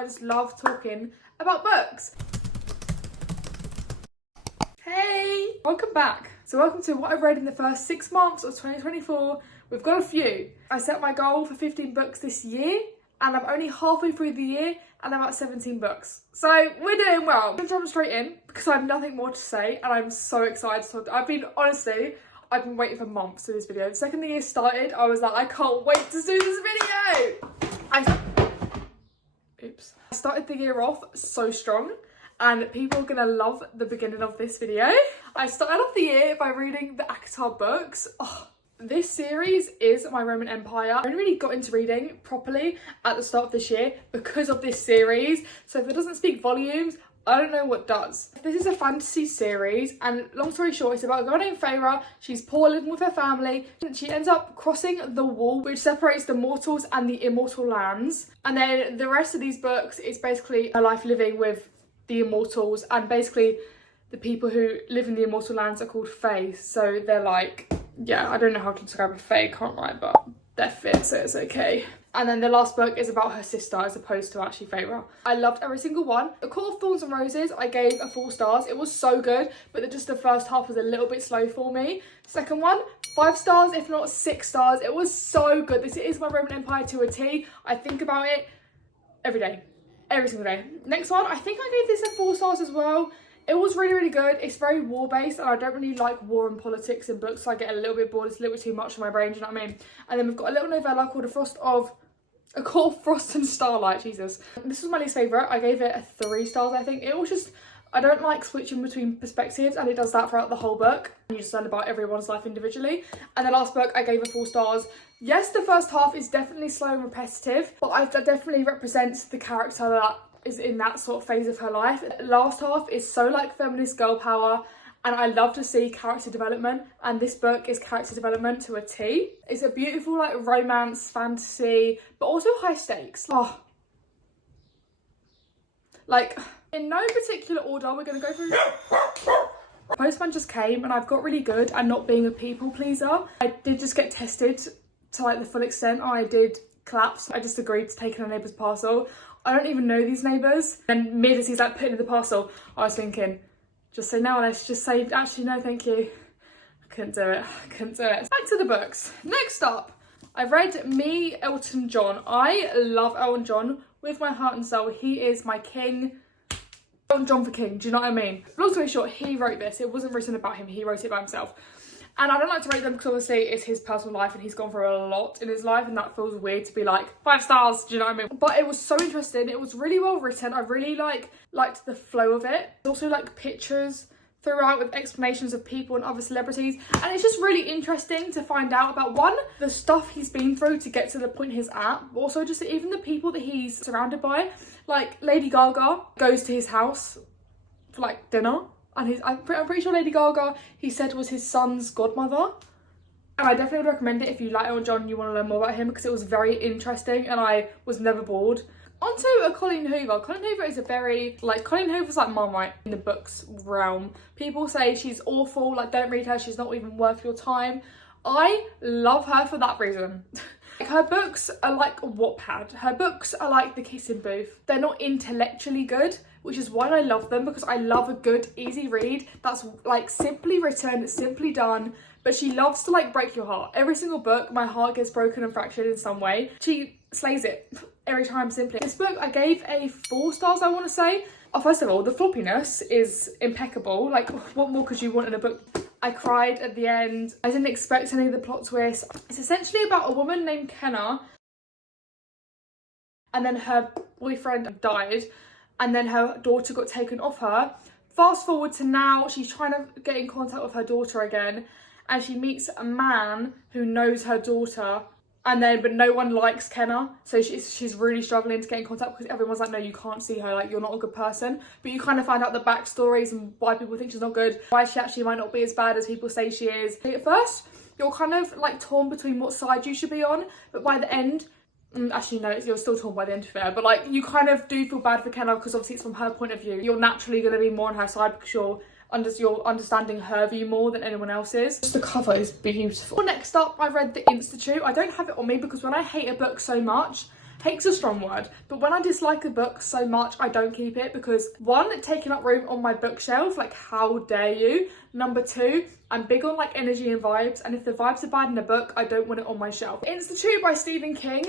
I just love talking about books. Hey, welcome back. So welcome to what I've read in the first 6 months of 2024. We've got a few. I set my goal for 15 books this year and I'm only halfway through the year and I'm at 17 books. So we're doing well. I'm gonna jump straight in because I have nothing more to say and I'm so excited to talk. I've been waiting for months to do this video. The second the year started, I was like, I can't wait to do this video. I started the year off so strong and people are gonna love the beginning of this video. I started off the year by reading the 𝘴𝘰𝘬𝘪𝘢𝘭𝘴 books. This series is my Roman Empire. I only really got into reading properly at the start of this year because of this series. So if it doesn't speak volumes, I don't know what does. This is a fantasy series and long story short, it's about a girl named 𝘴𝘰𝘬𝘪𝘢. She's poor, living with her family. And she ends up crossing the wall which separates the mortals and the immortal lands. And then the rest of these books is basically her life living with the immortals, and basically the people who live in the immortal lands are called fae. So they're like, yeah, I don't know how to describe a fae, can't write, but they're fit, so it's okay. And then the last book is about her sister as opposed to actually 𝘴𝘰𝘬𝘪𝘢. I loved every single one. A Court of Thorns and Roses, I gave a 4 stars. It was so good, but just the first half was a little bit slow for me. Second one, 5 stars, if not 6 stars. It was so good. This is my Roman Empire to a T. I think about it every day, every single day. Next one, I think I gave this a 4 stars as well. It was really, really good. It's very war-based and I don't really like war and politics in books, so I get a little bit bored. It's a little bit too much for my brain, do you know what I mean? And then we've got a little novella called A Court of Frost and Starlight, Jesus. This was my least favourite. I gave it a 3 stars, I think. It was just, I don't like switching between perspectives and it does that throughout the whole book. You just learn about everyone's life individually. And the last book, I gave a 4 stars. Yes, the first half is definitely slow and repetitive, but that definitely represents the character that is in that sort of phase of her life. The last half is so like feminist girl power and I love to see character development, and this book is character development to a T. It's a beautiful like romance, fantasy, but also high stakes. Oh, like in no particular order, we're gonna go through. Postman just came and I've got really good at not being a people pleaser. I did just get tested to like the full extent. I did collapse. I just agreed to take in a neighbour's parcel. I don't even know these neighbours. And mid as he's like putting in the parcel, I was thinking, just say no, let's just say, actually no, thank you. I couldn't do it, Back to the books. Next up, I've read Me, Elton John. I love Elton John with my heart and soul. He is my king. Elton John for king, do you know what I mean? Long story short, he wrote this. It wasn't written about him, he wrote it by himself. And I don't like to rate them because obviously it's his personal life and he's gone through a lot in his life and that feels weird to be like 5 stars, do you know what I mean? But it was so interesting. It was really well written. I really liked the flow of it. Also like pictures throughout with explanations of people and other celebrities. And it's just really interesting to find out about, one, the stuff he's been through to get to the point he's at, but also just even the people that he's surrounded by. Like Lady Gaga goes to his house for like dinner. And I'm pretty sure Lady Gaga, he said, was his son's godmother. And I definitely would recommend it if you like Elton John and you want to learn more about him because it was very interesting and I was never bored. On to a Colin Hoover. Colin Hoover is a very, Colin Hoover's like Marmite in the books realm. People say she's awful, like don't read her, she's not even worth your time. I love her for that reason. Her books are like Wattpad. Her books are like The Kissing Booth. They're not intellectually good, which is why I love them, because I love a good, easy read that's like simply written, simply done, but she loves to like break your heart. Every single book, my heart gets broken and fractured in some way. She slays it every time simply. This book, I gave a 4 stars, I want to say. First of all, the floppiness is impeccable. Like, what more could you want in a book? I cried at the end. I didn't expect any of the plot twists. It's essentially about a woman named 𝘴𝘰𝘬𝘪𝘢 and then her boyfriend died and then her daughter got taken off her. Fast forward to now, she's trying to get in contact with her daughter again and she meets a man who knows her daughter, and then but no one likes 𝘴𝘰𝘬𝘪𝘢, so she's really struggling to get in contact because everyone's like, no, you can't see her, like you're not a good person. But you kind of find out the backstories and why people think she's not good, why she actually might not be as bad as people say she is. At first you're kind of like torn between what side you should be on, but by the end, actually no, you're still torn by the end of it, but like you kind of do feel bad for 𝘴𝘰𝘬𝘪𝘢 because obviously it's from her point of view. You're naturally going to be more on her side because you're understanding her view more than anyone else's. Just the cover is beautiful. Next up, I read The Institute. I don't have it on me because when I hate a book so much, Hate's a strong word, but when I dislike a book so much, I don't keep it because one, taking up room on my bookshelf, like how dare you? Number two, I'm big on like energy and vibes, and if the vibes are bad in a book, I don't want it on my shelf. Institute by Stephen King,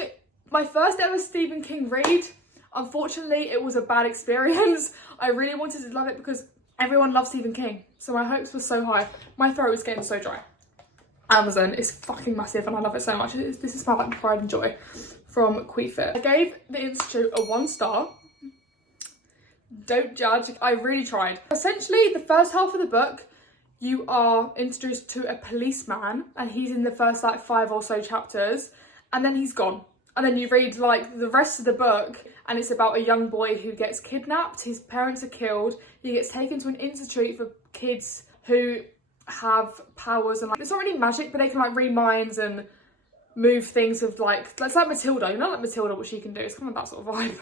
my first ever Stephen King read. Unfortunately, it was a bad experience. I really wanted to love it because everyone loves Stephen King, so my hopes were so high. My throat was getting so dry. Amazon is fucking massive and I love it so much. This is my like pride and joy from 𝘴𝘰𝘪𝘢𝘴. I gave The Institute a 1 star. Don't judge, I really tried. Essentially, the first half of the book, you are introduced to a policeman and he's in the first like 5 or so chapters and then he's gone. And then you read like the rest of the book and it's about a young boy who gets kidnapped, his parents are killed, he gets taken to an institute for kids who have powers and like, it's not really magic, but they can like read minds and move things with like, it's like Matilda, you know, like Matilda, what she can do, it's kind of that sort of vibe.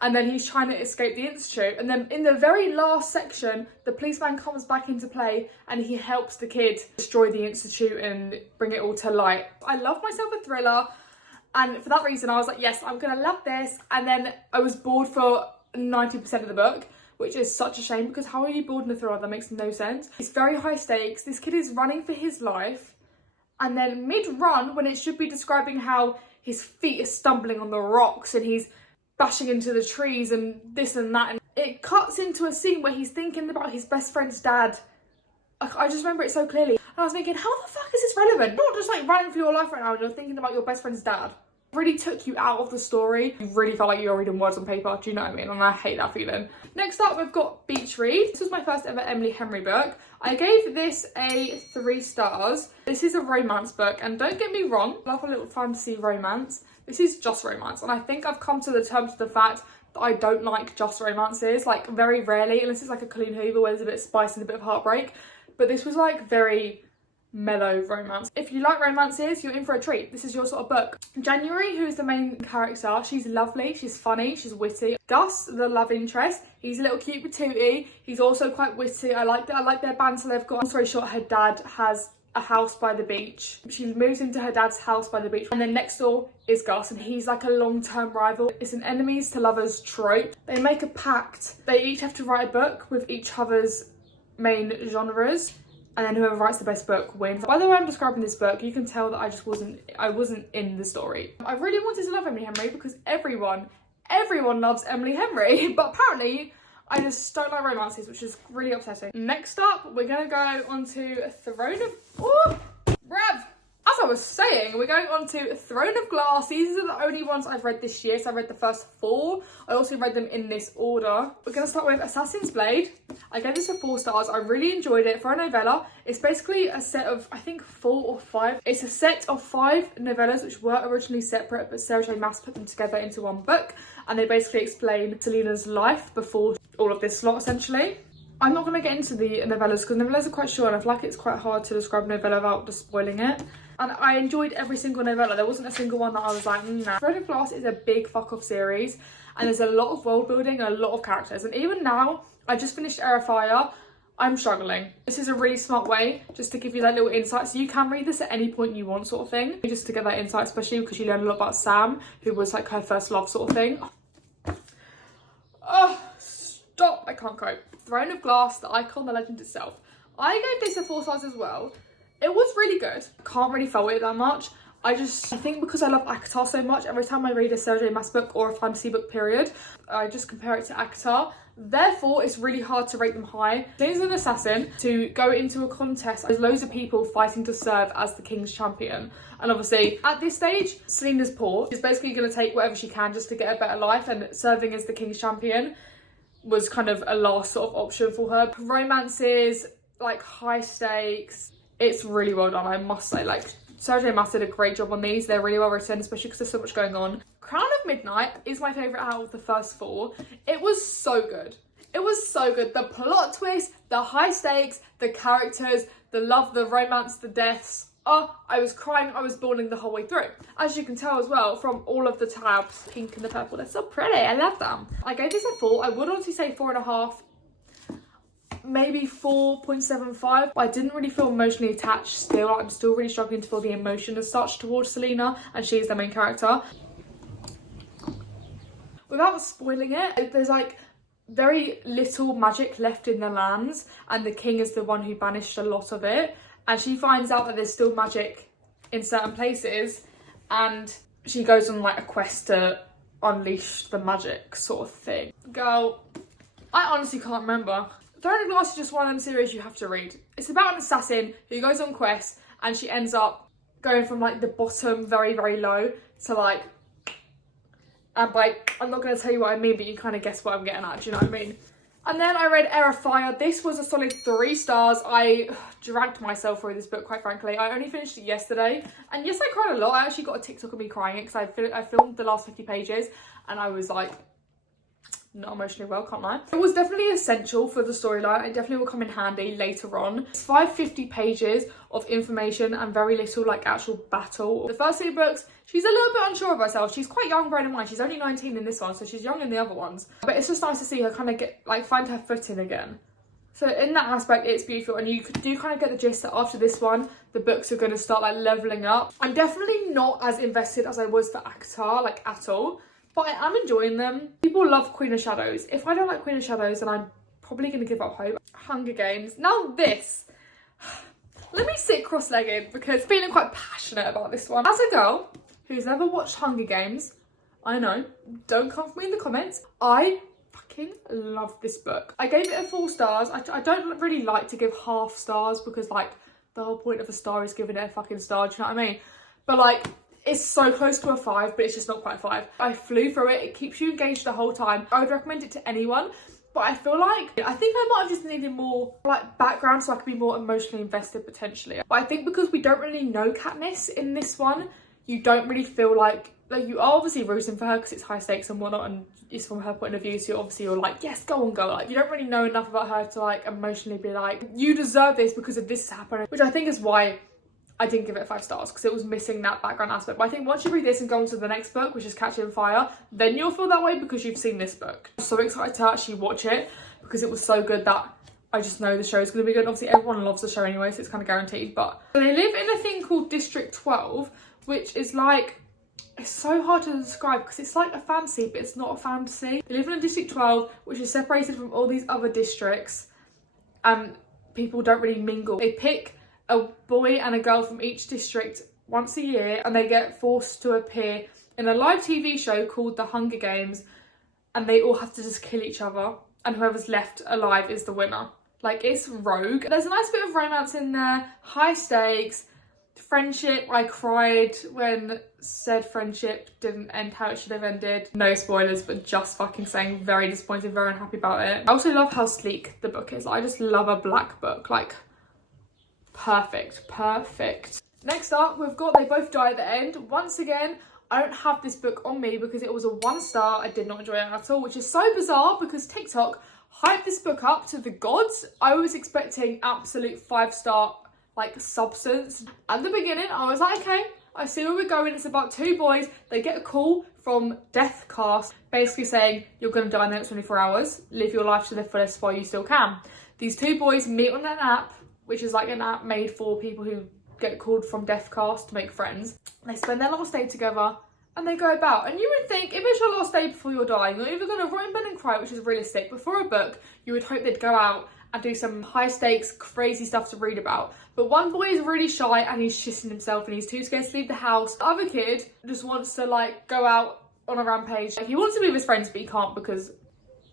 And then he's trying to escape the institute, and then in the very last section the policeman comes back into play and he helps the kid destroy the institute and bring it all to light. I love myself a thriller, and for that reason I was like, yes, I'm gonna love this. And then I was bored for 90% of the book, which is such a shame because how are you bored in a thriller? That makes no sense. It's very high stakes. This kid is running for his life, and then mid-run, when it should be describing how his feet are stumbling on the rocks and he's bashing into the trees and this and that, and it cuts into a scene where he's thinking about his best friend's dad. I just remember it so clearly. And I was thinking, how the fuck is this relevant? You're not just like running for your life right now and you're thinking about your best friend's dad. Really took you out of the story. You really felt like you were reading words on paper, do you know what I mean? And I hate that feeling. Next up, we've got Beach Read. This was my first ever Emily Henry book. I gave this a 3 stars. This is a romance book, and don't get me wrong, I love a little fantasy romance. This is just romance, and I think I've come to the terms with the fact that I don't like just romances, like very rarely, unless it's like a Colin Hoover where there's a bit of spice and a bit of heartbreak. But this was like very mellow romance. If you like romances, you're in for a treat. This is your sort of book. January, who is the main character, she's lovely, she's funny, she's witty. Gus, the love interest, he's a little cute patootie. He's also quite witty. I like their banter they've got. Long story short, her dad has a house by the beach. She moves into her dad's house by the beach, and then next door is Gus, and he's like a long-term rival. It's an enemies to lovers trope. They make a pact. They each have to write a book with each other's main genres, and then whoever writes the best book wins. By the way I'm describing this book, you can tell that I wasn't in the story. I really wanted to love Emily Henry because everyone loves Emily Henry, but apparently I just don't like romances, which is really upsetting. Next up, we're gonna go on to Throne of... Oh, Rev! As I was saying, we're going on to Throne of Glass. These are the only ones I've read this year, so I read the first 4. I also read them in this order. We're gonna start with Assassin's Blade. I gave this a 4 stars. I really enjoyed it. For a novella, it's basically a set of, I think, 4 or 5. It's a set of 5 novellas which were originally separate, but Sarah J Maas put them together into one book, and they basically explain Selena's life before all of this lot, essentially. I'm not going to get into the novellas because novellas are quite short, and I feel like it's quite hard to describe a novella without just spoiling it. And I enjoyed every single novella. There wasn't a single one that I was like, nah. Throne of Glass is a big fuck off series, and there's a lot of world building and a lot of characters. And even now, I just finished Heir of Fire, I'm struggling. This is a really smart way just to give you that little insight, so you can read this at any point you want, sort of thing. Just to get that insight, especially because you learn a lot about Sam, who was like her first love, sort of thing. Oh, stop, I can't cope. Throne of Glass, the icon, the legend itself. I gave this a 4 stars as well. It was really good. Can't really fault it that much. I think because I love ACOTAR so much, every time I read a Sarah J Maas book or a fantasy book period, I just compare it to ACOTAR. Therefore, it's really hard to rate them high. She's an assassin to go into a contest. There's loads of people fighting to serve as the king's champion. And obviously, at this stage, Selena's poor. She's basically going to take whatever she can just to get a better life, and serving as the king's champion was kind of a last sort of option for her. Romances, like high stakes. It's really well done, I must say. Like, Sarah J Maas did a great job on these. They're really well written, especially because there's so much going on. Crown of Midnight is my favourite out of the first 4. It was so good. It was so good. The plot twist, the high stakes, the characters, the love, the romance, the deaths. Oh, I was crying, I was bawling the whole way through. As you can tell as well from all of the tabs, pink and the purple, they're so pretty, I love them. I gave this a 4. I would honestly say 4.5. Maybe 4.75, but I didn't really feel emotionally attached still. I'm still really struggling to feel the emotion as such towards Selena, and she's the main character. Without spoiling it, there's like very little magic left in the lands, and the king is the one who banished a lot of it, and she finds out that there's still magic in certain places, and she goes on like a quest to unleash the magic sort of thing. Girl, I honestly can't remember. Throne of Glass is just one of them series you have to read. It's about an assassin who goes on quests, and she ends up going from like the bottom very, very low to like, and like, I'm not going to tell you what I mean, but you kind of guess what I'm getting at, do you know what I mean? And then I read Air of Fire. This was a solid 3 stars. I dragged myself through this book, quite frankly. I only finished it yesterday, and yes, I cried a lot. I actually got a TikTok of me crying it because I filmed the last 50 pages, and I was like, not emotionally well, can't lie. It was definitely essential for the storyline. It definitely will come in handy later on. It's 550 pages of information and very little like actual battle. The first 2 books, she's a little bit unsure of herself. She's quite young, bearing in mind she's only 19 in this one, so she's young in the other ones. But it's just nice to see her kind of get like find her footing again. So in that aspect, it's beautiful, and you do kind of get the gist that after this one, the books are going to start like leveling up. I'm definitely not as invested as I was for ACOTAR, like at all. But I am enjoying them. People love Queen of Shadows. If I don't like Queen of Shadows, then I'm probably going to give up hope. Hunger Games. Now this. Let me sit cross-legged because I'm feeling quite passionate about this one. As a girl who's never watched Hunger Games, I know, don't come for me in the comments, I fucking love this book. I gave it a 4 stars. I don't really like to give half stars because like the whole point of a star is giving it a fucking star, do you know what I mean? But like, it's so close to a 5, but it's just not quite 5. I flew through it. It keeps you engaged the whole time. I would recommend it to anyone, but I feel like, I think I might have just needed more like background so I could be more emotionally invested potentially. But I think because we don't really know Katniss in this one, you don't really feel like you are obviously rooting for her because it's high stakes and whatnot, and it's from her point of view, so obviously you're like, yes, go on, go. Like, you don't really know enough about her to like emotionally be like, you deserve this because of this happening, which I think is why I didn't give it 5 stars, because it was missing that background aspect. But I think once you read this and go on to the next book, which is Catching Fire, then you'll feel that way because you've seen this book. I'm so excited to actually watch it because it was so good that I just know the show is going to be good. Obviously, everyone loves the show anyway, so it's kind of guaranteed. But they live in a thing called District 12, which is like, it's so hard to describe because it's like a fantasy, but it's not a fantasy. They live in a District 12, which is separated from all these other districts, and people don't really mingle. They pick a boy and a girl from each district once a year, and they get forced to appear in a live TV show called The Hunger Games, and they all have to just kill each other, and whoever's left alive is the winner. Like, it's rogue. There's a nice bit of romance in there, high stakes, friendship. I cried when said friendship didn't end how it should have ended. No spoilers, but just fucking saying, very disappointed, very unhappy about it. I also love how sleek the book is. I just love a black book, like, perfect. Next up, we've got They Both Die at the End. Once again, I don't have this book on me because it was a 1 star. I did not enjoy it at all, which is so bizarre because TikTok hyped this book up to the gods. I was expecting absolute 5-star like substance. At the beginning, I was like, okay, I see where we're going. It's about 2 boys. They get a call from Death Cast basically saying, you're going to die in the next 24 hours. Live your life to the fullest while you still can. These 2 boys meet on an app, which is like an app made for people who get called from Death Cast to make friends. They spend their last day together and they go about. And you would think if it's your last day before you're dying, you're either going to rot in bed and cry, which is realistic. But for a book, you would hope they'd go out and do some high stakes, crazy stuff to read about. But one boy is really shy and he's shitting himself and he's too scared to leave the house. The other kid just wants to like go out on a rampage. Like, he wants to be with his friends, but he can't because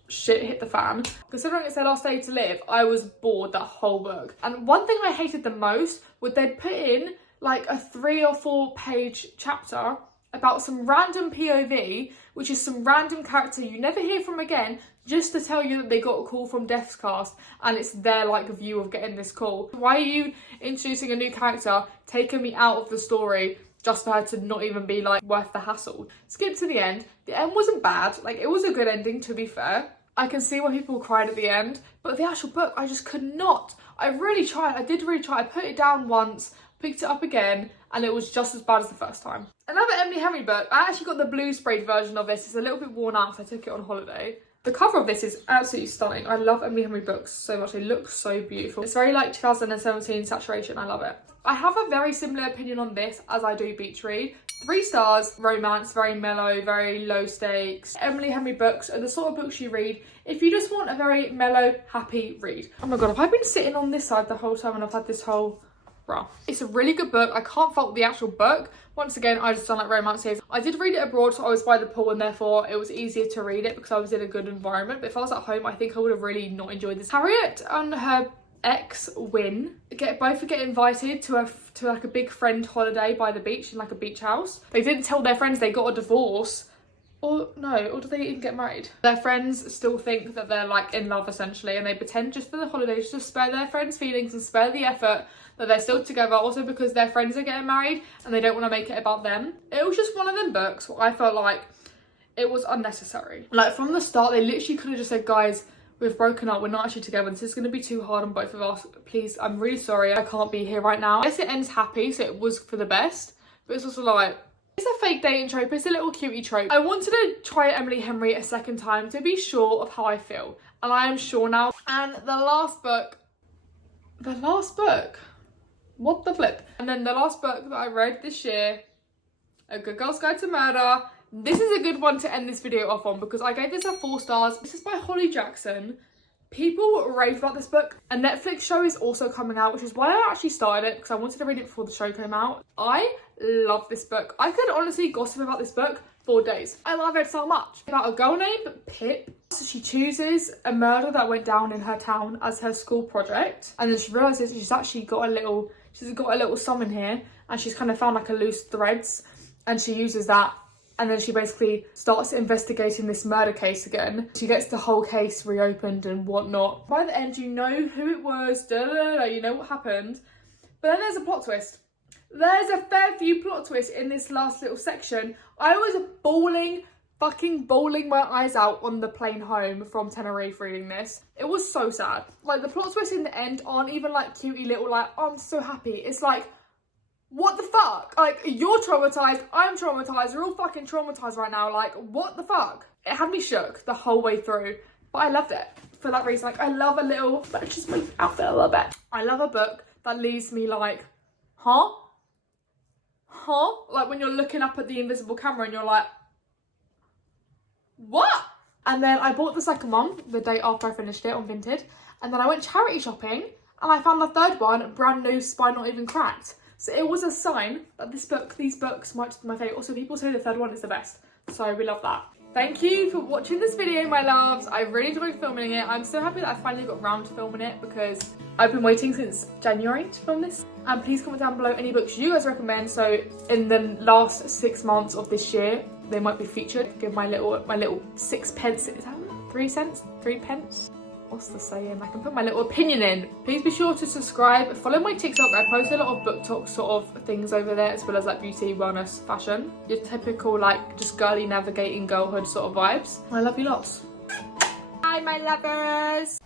shit hit the fan. Considering it's their last day to live, I was bored that whole book. And one thing I hated the most was they'd put in like a 3 or 4 page chapter about some random POV, which is some random character you never hear from again, just to tell you that they got a call from Death's Cast and it's their like view of getting this call. Why are you introducing a new character, taking me out of the story just for her to not even be like worth the hassle? Skip to the end. The end wasn't bad, like it was a good ending to be fair. I can see why people cried at the end, but the actual book, I just could not. I really tried, I did really try. I put it down once, picked it up again, and it was just as bad as the first time. Another Emily Henry book. I actually got the blue sprayed version of this. It's a little bit worn out because I took it on holiday. The cover of this is absolutely stunning. I love Emily Henry books so much. They look so beautiful. It's very like 2017 saturation. I love it. I have a very similar opinion on this as I do Beach Read. 3 stars, romance, very mellow, very low stakes. Emily Henry books are the sort of books you read if you just want a very mellow, happy read. Oh my god, have I been sitting on this side the whole time and I've had this whole... Bruh. It's a really good book. I can't fault the actual book. Once again, I just don't like romances. I did read it abroad, so I was by the pool and therefore it was easier to read it because I was in a good environment. But if I was at home, I think I would have really not enjoyed this. Harriet and her ex Wyn both get invited to like a big friend holiday by the beach in like a beach house. They didn't tell their friends they got a divorce, or did they even get married? Their friends still think that they're like in love essentially, and they pretend just for the holidays to spare their friends' feelings and spare the effort that they're still together, also because their friends are getting married and they don't want to make it about them. It was just one of them books where I felt like it was unnecessary. Like from the start, they literally could have just said, guys, we've broken up, we're not actually together, this is going to be too hard on both of us, please, I'm really sorry, I can't be here right now. I guess it ends happy, so it was for the best, but it's also like, it's a fake dating trope, it's a little cutie trope. I wanted to try Emily Henry a second time to be sure of how I feel, and I am sure now. And the last book, what the flip? And then the last book that I read this year, A Good Girl's Guide to Murder. This is a good one to end this video off on because I gave this a 4 stars. This is by Holly Jackson. People raved about this book. A Netflix show is also coming out, which is why I actually started it because I wanted to read it before the show came out. I love this book. I could honestly gossip about this book for days. I love it so much. About a girl named Pip. So she chooses a murder that went down in her town as her school project, and then she realizes she's actually got a little sum in here, and she's kind of found like a loose threads, and she uses that. And then she basically starts investigating this murder case again. She gets the whole case reopened and whatnot. By the end, you know who it was, you know what happened. But then there's a plot twist. There's a fair few plot twists in this last little section. I was fucking bawling my eyes out on the plane home from Tenerife reading this. It was so sad. Like, the plot twists in the end aren't even like cutie little like, oh, I'm so happy. It's like, what the fuck? Like, you're traumatized, I'm traumatized, we're all fucking traumatized right now. Like, what the fuck? It had me shook the whole way through, but I loved it for that reason. Like, I love a little, let's just make outfit a little bit. I love a book that leaves me like, huh? Like when you're looking up at the invisible camera and you're like, what? And then I bought the second one the day after I finished it on Vinted, and then I went charity shopping and I found the third one brand new, spine not even cracked. So it was a sign that these books might just be my favourite. Also, people say the third one is the best. So we love that. Thank you for watching this video, my loves. I really enjoyed filming it. I'm so happy that I finally got round to filming it because I've been waiting since January to film this. And please comment down below any books you guys recommend. So in the last 6 months of this year, they might be featured. Give my little 6 pence. Is that 3 cents? 3 pence? What's the saying? I can put my little opinion in. Please be sure to subscribe. Follow my TikTok. I post a lot of book talk sort of things over there, as well as like beauty, wellness, fashion. Your typical like just girly navigating girlhood sort of vibes. I love you lots. Bye, my lovers.